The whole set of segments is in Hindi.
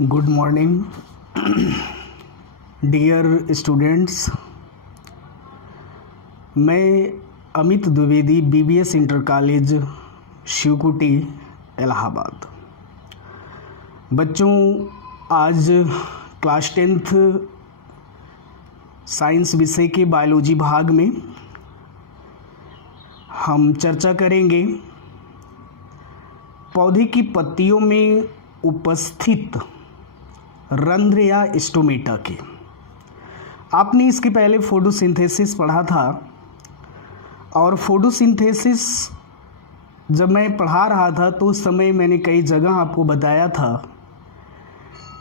Good morning dear students. मैं Amit Dwivedi, BBS inter college Shivkuti Allahabad. बच्चों, आज क्लास 10th साइंस विषय के बायोलॉजी भाग में हम चर्चा करेंगे पौधे की पत्तियों में उपस्थित रंध्र या स्टोमेटा के। आपने इसके पहले फोटोसिंथेसिस पढ़ा था, और फोटोसिंथेसिस जब मैं पढ़ा रहा था तो उस समय मैंने कई जगह आपको बताया था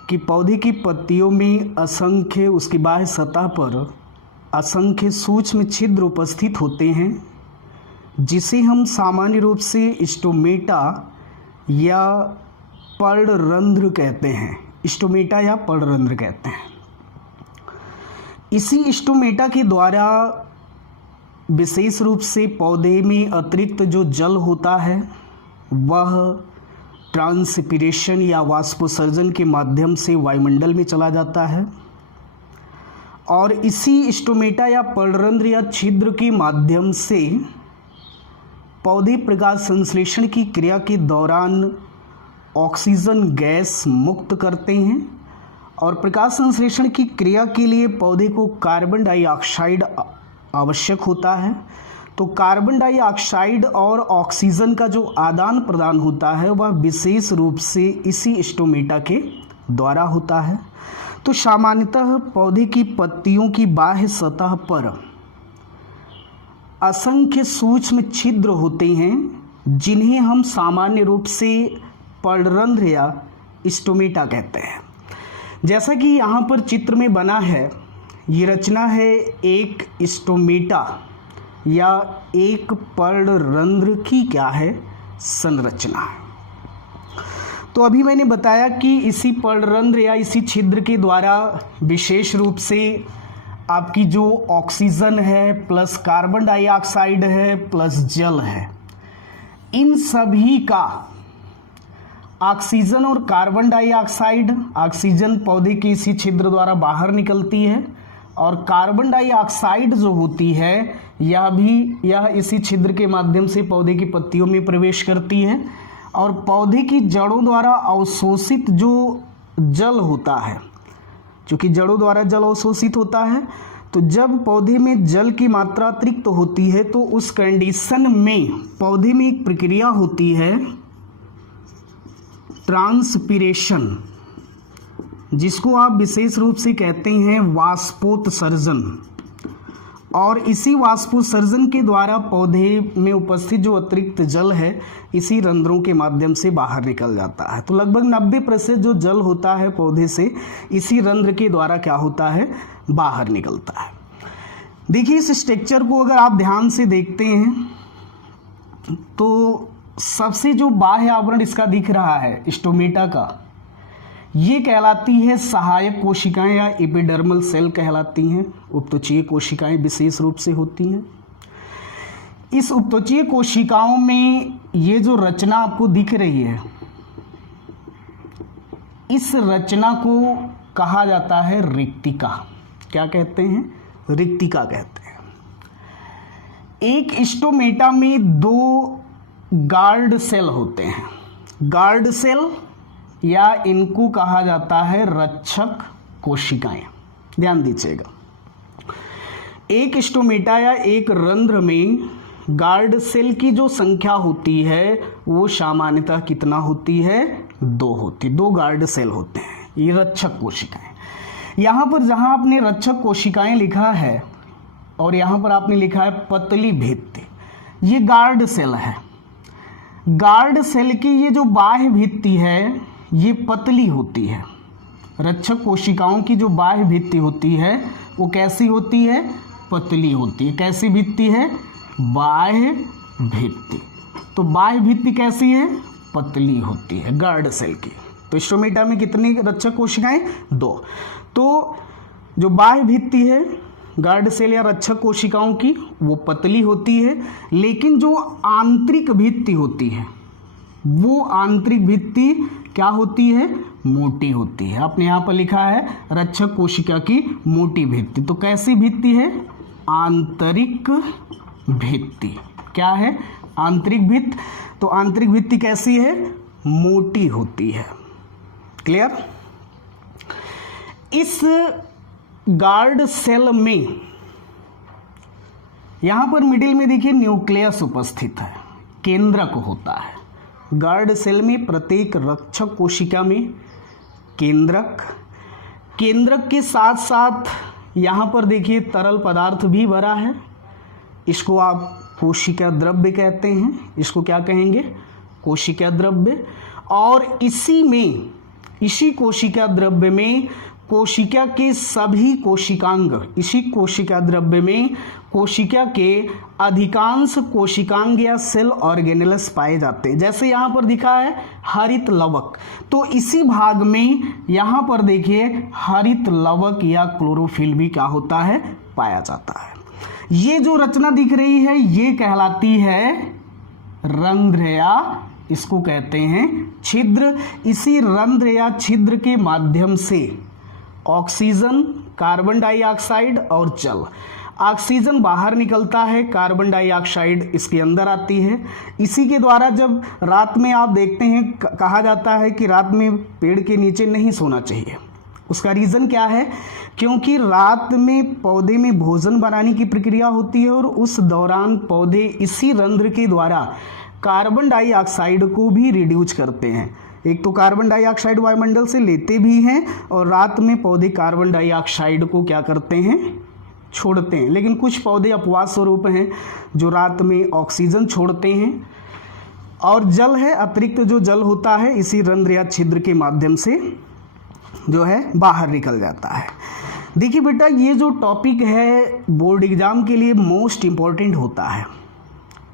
कि पौधे की पत्तियों में असंख्य, उसकी बाह्य सतह पर असंख्य सूक्ष्म छिद्र उपस्थित होते हैं, जिसे हम सामान्य रूप से स्टोमेटा या पर्णरंध्र कहते हैं। स्टोमेटा या पर्णरंध्र कहते हैं। इसी स्टोमेटा के द्वारा विशेष रूप से पौधे में अतिरिक्त जो जल होता है वह ट्रांसपिरेशन या वाष्पोत्सर्जन के माध्यम से वायुमंडल में चला जाता है, और इसी स्टोमेटा या पर्णरंध्र या छिद्र के माध्यम से पौधे प्रकाश संश्लेषण की क्रिया के दौरान ऑक्सीजन गैस मुक्त करते हैं, और प्रकाश संश्लेषण की क्रिया के लिए पौधे को कार्बन डाइऑक्साइड आवश्यक होता है। तो कार्बन डाइऑक्साइड और ऑक्सीजन का जो आदान प्रदान होता है वह विशेष रूप से इसी स्टोमेटा के द्वारा होता है। तो सामान्यतः पौधे की पत्तियों की बाह्य सतह पर असंख्य सूक्ष्म छिद्र होते हैं, जिन्हें हम सामान्य रूप से पर्णरंध्र या स्टोमेटा कहते हैं। जैसा कि यहाँ पर चित्र में बना है, ये रचना है एक स्टोमेटा या एक पर्णरंध्र की क्या है, संरचना है। तो अभी मैंने बताया कि इसी पर्णरंध्र या इसी छिद्र के द्वारा विशेष रूप से आपकी जो ऑक्सीजन है प्लस कार्बन डाइऑक्साइड है प्लस जल है, इन सभी का ऑक्सीजन और कार्बन डाइऑक्साइड, ऑक्सीजन पौधे के इसी छिद्र द्वारा बाहर निकलती है, और कार्बन डाइऑक्साइड जो होती है यह इसी छिद्र के माध्यम से पौधे की पत्तियों में प्रवेश करती है, और पौधे की जड़ों द्वारा अवशोषित जो जल होता है, क्योंकि जड़ों द्वारा जल अवशोषित होता है, तो जब पौधे में जल की मात्रा अतिरिक्त होती है तो उस कंडीशन में पौधे में एक प्रक्रिया होती है ट्रांसपिरेशन, जिसको आप विशेष रूप से कहते हैं वाष्पोत्सर्जन। और इसी वाष्पोत्सर्जन के द्वारा पौधे में उपस्थित जो अतिरिक्त जल है इसी रंध्रों के माध्यम से बाहर निकल जाता है। तो लगभग 90% जो जल होता है पौधे से इसी रंध्र के द्वारा क्या होता है, बाहर निकलता है। देखिए, इस स्ट्रक्चर को अगर आप ध्यान से देखते हैं तो सबसे जो बाह्य आवरण इसका दिख रहा है स्टोमेटा का, ये कहलाती है सहायक कोशिकाएं या एपिडर्मल सेल कहलाती हैं। उपत्वचीय कोशिकाएं विशेष रूप से होती हैं। इस उपत्वचीय कोशिकाओं में ये जो रचना आपको दिख रही है, इस रचना को कहा जाता है रिक्तिका। क्या कहते हैं? रिक्तिका कहते हैं। एक स्टोमेटा में दो गार्ड सेल होते हैं। गार्ड सेल या इनको कहा जाता है रक्षक कोशिकाएं। ध्यान दीजिएगा, एक स्टोमेटा या एक रंध्र में गार्ड सेल की जो संख्या होती है वो सामान्यतः कितना होती है? 2 होती। 2 गार्ड सेल होते हैं, ये रक्षक कोशिकाएं। यहाँ पर जहाँ आपने रक्षक कोशिकाएं लिखा है और यहाँ पर आपने लिखा है पतली भित्ति, ये गार्ड सेल है। गार्ड सेल की ये जो बाह्य भित्ति है ये पतली होती है। रक्षक कोशिकाओं की जो बाह्य भित्ति होती है वो कैसी होती है? पतली होती है। कैसी भित्ति है? बाह्य भित्ति। तो बाह्य भित्ति कैसी है? पतली होती है गार्ड सेल की। तो स्टोमेटा में कितनी रक्षक कोशिकाएं? 2। तो जो बाह्य भित्ति है गार्ड सेल या रक्षक कोशिकाओं की वो पतली होती है, लेकिन जो आंतरिक भित्ति होती है वो आंतरिक भित्ति क्या होती है, मोटी होती है। आपने यहाँ पर लिखा है रक्षक कोशिका की मोटी भित्ति, तो कैसी भित्ति है, आंतरिक भित्ति। क्या है, आंतरिक भित्ति। तो आंतरिक भित्ति कैसी है, मोटी होती है। क्लियर। इस गार्ड सेल में यहां पर मिडिल में देखिए न्यूक्लियस उपस्थित है, केंद्रक होता है। गार्ड सेल में प्रत्येक रक्षक कोशिका में केंद्रक के साथ साथ यहां पर देखिए तरल पदार्थ भी भरा है। इसको आप कोशिका द्रव्य कहते हैं। इसको क्या कहेंगे, कोशिका द्रव्य। और इसी कोशिका द्रव्य में कोशिका के सभी कोशिकांग, इसी कोशिका द्रव्य में कोशिका के अधिकांश कोशिकांग या सेल ऑर्गेनेल्स पाए जाते हैं। जैसे यहाँ पर दिखा है हरित लवक, तो इसी भाग में यहाँ पर देखिए हरित लवक या क्लोरोफिल भी क्या होता है, पाया जाता है। ये जो रचना दिख रही है ये कहलाती है रंध्र या इसको कहते हैं छिद्र। इसी रंध्र या छिद्र के माध्यम से ऑक्सीजन, कार्बन डाइऑक्साइड और जल, ऑक्सीजन बाहर निकलता है, कार्बन डाइऑक्साइड इसके अंदर आती है। इसी के द्वारा जब रात में आप देखते हैं, कहा जाता है कि रात में पेड़ के नीचे नहीं सोना चाहिए। उसका रीज़न क्या है, क्योंकि रात में पौधे में भोजन बनाने की प्रक्रिया होती है और उस दौरान पौधे इसी रंध्र के द्वारा कार्बन डाइऑक्साइड को भी रिड्यूस करते हैं। एक तो कार्बन डाइऑक्साइड वायुमंडल से लेते भी हैं और रात में पौधे कार्बन डाइऑक्साइड को क्या करते हैं, छोड़ते हैं। लेकिन कुछ पौधे अपवाद स्वरूप हैं जो रात में ऑक्सीजन छोड़ते हैं। और जल है, अतिरिक्त जो जल होता है इसी रंध्र या छिद्र के माध्यम से जो है बाहर निकल जाता है। देखिए बेटा, ये जो टॉपिक है बोर्ड एग्जाम के लिए मोस्ट इम्पॉर्टेंट होता है।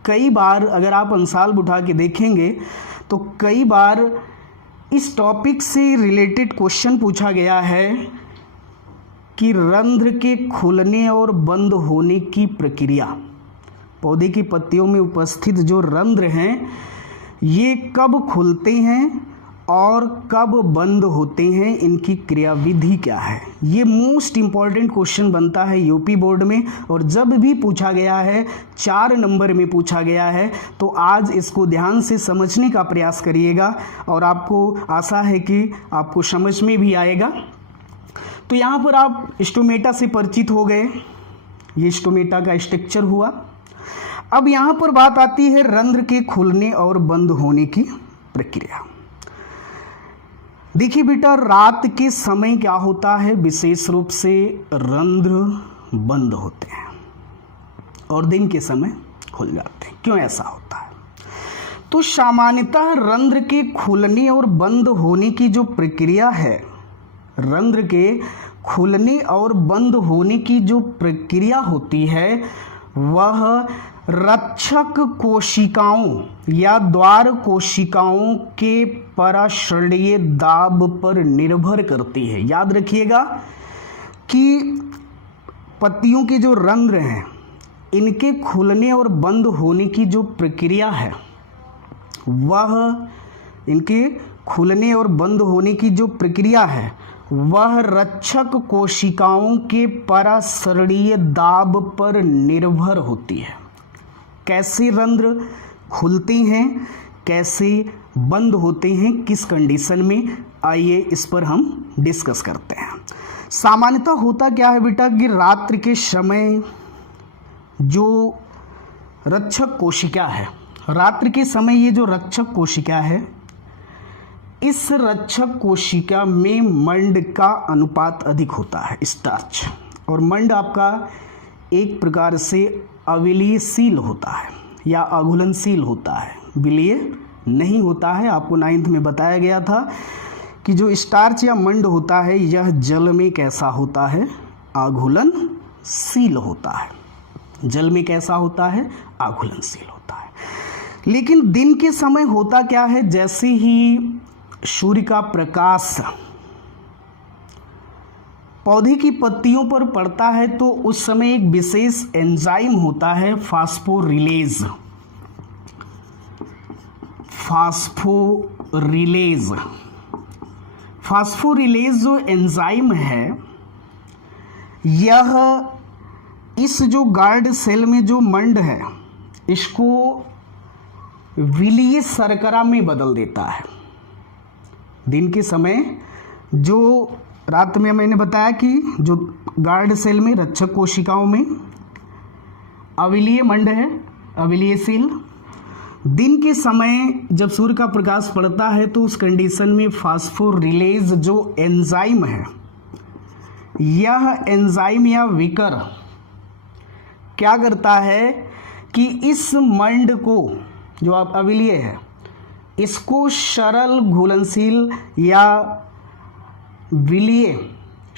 कई बार अगर आप अंसाल उठा के देखेंगे तो कई बार इस टॉपिक से रिलेटेड क्वेश्चन पूछा गया है कि रंध्र के खुलने और बंद होने की प्रक्रिया, पौधे की पत्तियों में उपस्थित जो रंध्र हैं ये कब खुलते हैं और कब बंद होते हैं, इनकी क्रियाविधि क्या है। ये मोस्ट इम्पॉर्टेंट क्वेश्चन बनता है यूपी बोर्ड में। और जब भी पूछा गया है, 4 नंबर में पूछा गया है, तो आज इसको ध्यान से समझने का प्रयास करिएगा और आपको आशा है कि आपको समझ में भी आएगा। तो यहाँ पर आप स्टोमेटा से परिचित हो गए, ये स्टोमेटा का स्ट्रक्चर हुआ। अब यहाँ पर बात आती है रंध्र के खुलने और बंद होने की प्रक्रिया। देखिए बेटा, रात के समय क्या होता है, विशेष रूप से रंध्र बंद होते हैं और दिन के समय खुल जाते हैं। क्यों ऐसा होता है? तो सामान्यतः रंध्र के खुलने और बंद होने की जो प्रक्रिया है, रंध्र के खुलने और बंद होने की जो प्रक्रिया होती है वह रक्षक कोशिकाओं या द्वार कोशिकाओं के पराशरणीय दाब पर निर्भर करती है। याद रखिएगा कि पत्तियों के जो रंध्र हैं इनके खुलने और बंद होने की जो प्रक्रिया है वह, इनके खुलने और बंद होने की जो प्रक्रिया है वह रक्षक कोशिकाओं के पराशरणीय दाब पर निर्भर होती है। कैसे रंध्र खुलते हैं, कैसे बंद होते हैं, किस कंडीशन में, आइए इस पर हम डिस्कस करते हैं। सामान्यतः होता क्या है बेटा कि रात्रि के समय जो रक्षक कोशिका है, रात्रि के समय ये जो रक्षक कोशिका है, इस रक्षक कोशिका में मंड का अनुपात अधिक होता है, स्टार्च। और मंड आपका एक प्रकार से अविलीयशील होता है या अघुलनशील होता है, विलीय नहीं होता है। आपको 9th में बताया गया था कि जो स्टार्च या मंड होता है यह जल में कैसा होता है, अघुलनशील होता है। जल में कैसा होता है, अघुलनशील होता है। लेकिन दिन के समय होता क्या है, जैसे ही सूर्य का प्रकाश पौधे की पत्तियों पर पड़ता है तो उस समय एक विशेष एंजाइम होता है फास्फोरिलेज। फास्फोरिलेज। फास्फोरिलेज जो एंजाइम है, यह इस जो गार्ड सेल में जो मंड है इसको विलीय शर्करा में बदल देता है। दिन के समय जो रात में मैंने बताया कि जो गार्ड सेल में रक्षक कोशिकाओं में अविलीय मंड है, अविलीय सेल, दिन के समय जब सूर्य का प्रकाश पड़ता है तो उस कंडीशन में फास्फोरिलेज जो एंजाइम है, यह एंजाइम या विकर क्या करता है कि इस मंड को जो आप अविलीय है इसको सरल घुलनशील या विलीय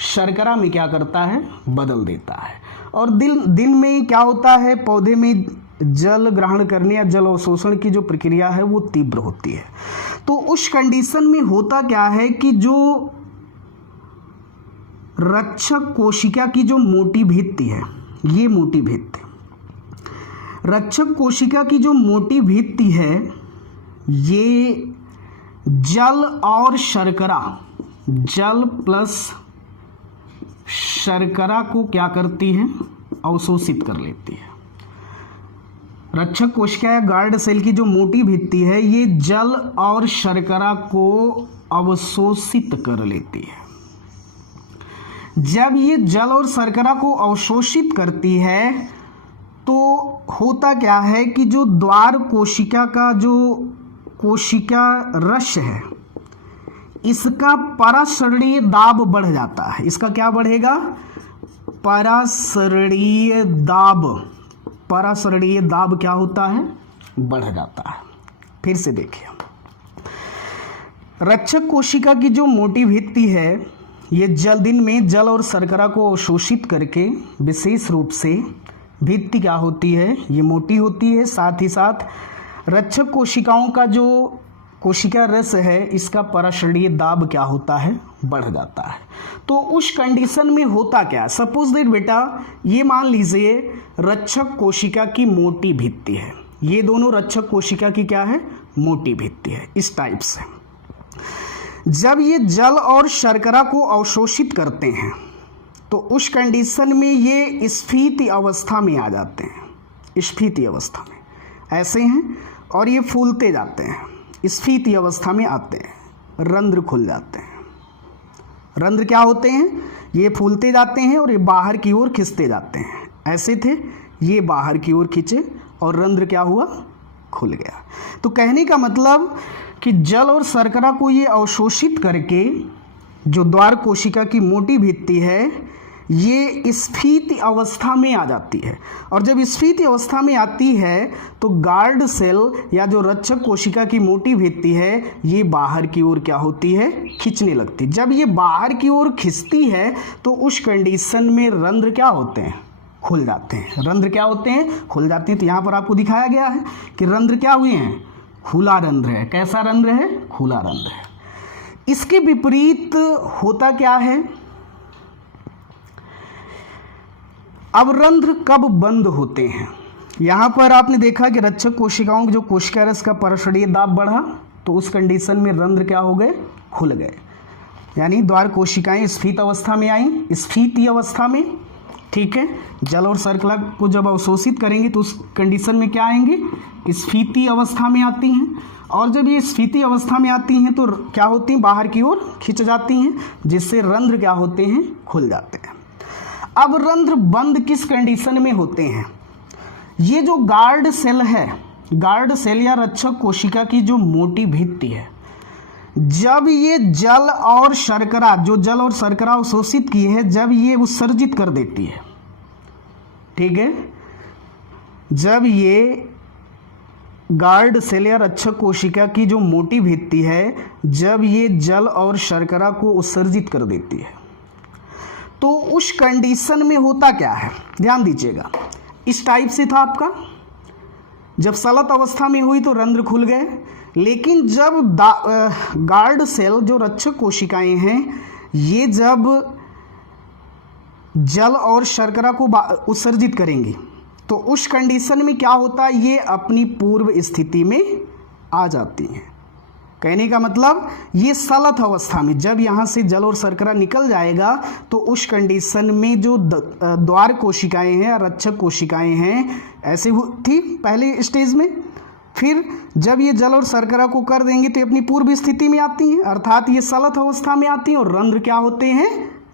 शर्करा में क्या करता है, बदल देता है। और दिन में क्या होता है, पौधे में जल ग्रहण करने या जल अवशोषण की जो प्रक्रिया है वो तीव्र होती है। तो उस कंडीशन में होता क्या है कि जो रक्षक कोशिका की जो मोटी भित्ति है, ये मोटी भित्ति, रक्षक कोशिका की जो मोटी भित्ति है, ये जल और शर्करा, जल प्लस शर्करा को क्या करती है, अवशोषित कर लेती है। रक्षक कोशिका या गार्ड सेल की जो मोटी भित्ति है ये जल और शर्करा को अवशोषित कर लेती है। जब ये जल और शर्करा को अवशोषित करती है तो होता क्या है कि जो द्वार कोशिका का जो कोशिका रस है इसका परासरणीय दाब बढ़ जाता है। इसका क्या बढ़ेगा, परासरणीय दाब। परासरणीय दाब क्या होता है, बढ़ जाता है। फिर से देखिए, रक्षक कोशिका की जो मोटी भित्ति है ये दिन में जल और शर्करा को अवशोषित करके विशेष रूप से भित्ति क्या होती है, ये मोटी होती है। साथ ही साथ रक्षक कोशिकाओं का जो कोशिका रस है इसका परासरणीय दाब क्या होता है, बढ़ जाता है। तो उस कंडीशन में होता क्या है, सपोज दैट बेटा ये मान लीजिए रक्षक कोशिका की मोटी भित्ति है, ये दोनों रक्षक कोशिका की क्या है, मोटी भित्ति है। इस टाइप से जब ये जल और शर्करा को अवशोषित करते हैं तो उस कंडीशन में ये स्फीति अवस्था में आ जाते हैं। स्फीति अवस्था में ऐसे हैं और ये फूलते जाते हैं, स्फीति अवस्था में आते हैं, रंध्र खुल जाते हैं। रंध्र क्या होते हैं, ये फूलते जाते हैं और ये बाहर की ओर खिंचते जाते हैं। ऐसे थे, ये बाहर की ओर खींचे और रंध्र क्या हुआ, खुल गया। तो कहने का मतलब कि जल और शर्करा को ये अवशोषित करके जो द्वार कोशिका की मोटी भित्ति है ये स्फीति अवस्था में आ जाती है। और जब स्फीति अवस्था में आती है तो गार्ड सेल या जो रक्षक कोशिका की मोटी भित्ति है ये बाहर की ओर क्या होती है, खींचने लगती। जब ये बाहर की ओर खिंचती है तो उस कंडीशन में रंध्र क्या होते हैं, खुल जाते हैं। रंध्र क्या होते हैं, खुल जाते हैं। तो यहाँ पर आपको दिखाया गया है कि रंध्र क्या हुए हैं, खुला रंध्र है। कैसा रंध्र है, खुला रंध्र है। इसके विपरीत होता क्या है, अब रंध्र कब बंद होते हैं। यहाँ पर आपने देखा कि रक्षक कोशिकाओं के जो कोशिका रस का परासरणीय दाब बढ़ा तो उस कंडीशन में रंध्र क्या हो गए, खुल गए। यानी द्वार कोशिकाएं स्फीत अवस्था में आई, स्फीति अवस्था में, ठीक है। जल और शर्करा को जब अवशोषित करेंगे तो उस कंडीशन में क्या आएंगे, स्फीति अवस्था में आती हैं। और जब ये स्फीति अवस्था में आती हैं तो क्या होती हैं, बाहर की ओर खिंच जाती हैं, जिससे रंध्र क्या होते हैं, खुल जाते हैं। अब रंध्र बंद किस कंडीशन में होते हैं, ये जो गार्ड सेल है, गार्ड सेल या रक्षक कोशिका की जो मोटी भित्ति है, जब ये जल और शर्करा, जो जल और शर्करा अवशोषित की है, जब ये उत्सर्जित कर देती है, ठीक है, जब ये गार्ड सेल या रक्षक कोशिका की जो मोटी भित्ति है, जब ये जल और शर्करा को उत्सर्जित कर देती है तो उस कंडीशन में होता क्या है, ध्यान दीजिएगा। इस टाइप से था आपका, जब सलत अवस्था में हुई तो रंध्र खुल गए, लेकिन जब गार्ड सेल जो रक्षक कोशिकाएं हैं ये जब जल और शर्करा को उत्सर्जित करेंगी तो उस कंडीशन में क्या होता है, ये अपनी पूर्व स्थिति में आ जाती हैं। कहने का मतलब ये सलथ अवस्था में, जब यहाँ से जल और शर्करा निकल जाएगा तो उस कंडीशन में जो द्वार कोशिकाएं हैं या रक्षक कोशिकाएं हैं, ऐसे थी पहले स्टेज में, फिर जब ये जल और शर्करा को कर देंगे तो अपनी पूर्व स्थिति में आती हैं, अर्थात ये सलथ अवस्था में आती हैं और रंध्र क्या होते हैं,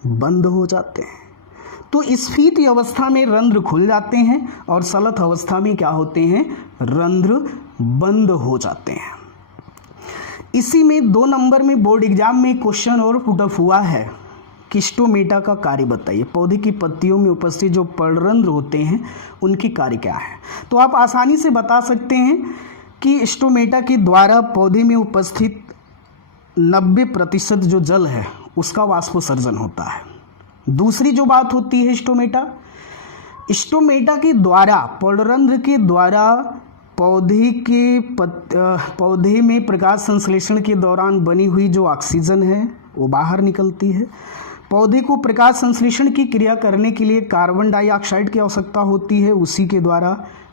बंद हो जाते हैं। तो स्फीत अवस्था में रंध्र खुल जाते हैं और सलथ अवस्था में क्या होते हैं, रंध्र बंद हो जाते हैं। इसी में 2 नंबर में बोर्ड एग्जाम में क्वेश्चन और पुटअप हुआ है कि स्टोमेटा का कार्य बताइए। पौधे की पत्तियों में उपस्थित जो पर्णरंध्र होते हैं उनकी कार्य क्या है। तो आप आसानी से बता सकते हैं कि स्टोमेटा के द्वारा पौधे में उपस्थित 90% जो जल है उसका वाष्पोत्सर्जन होता है। दूसरी जो बात होती है स्टोमेटा के द्वारा, पर्णरंध्र के द्वारा पौधे में प्रकाश संश्लेषण के दौरान बनी हुई जो ऑक्सीजन है वो बाहर निकलती है। पौधे को प्रकाश संश्लेषण की क्रिया करने के लिए कार्बन डाइऑक्साइड की आवश्यकता होती है, उसी के द्वारा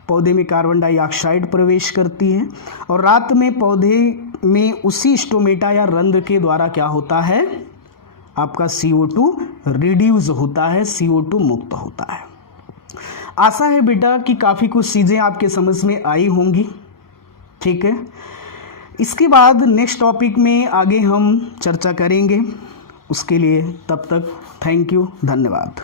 पौधे में कार्बन डाइऑक्साइड प्रवेश करती है और रात में पौधे में उसी स्टोमेटा या रंध्र के द्वारा क्या होता है, आपका CO2 रिड्यूस होता है, CO2 मुक्त होता है। आशा है बेटा कि काफ़ी कुछ चीज़ें आपके समझ में आई होंगी। ठीक है, इसके बाद नेक्स्ट टॉपिक में आगे हम चर्चा करेंगे। उसके लिए तब तक थैंक यू, धन्यवाद।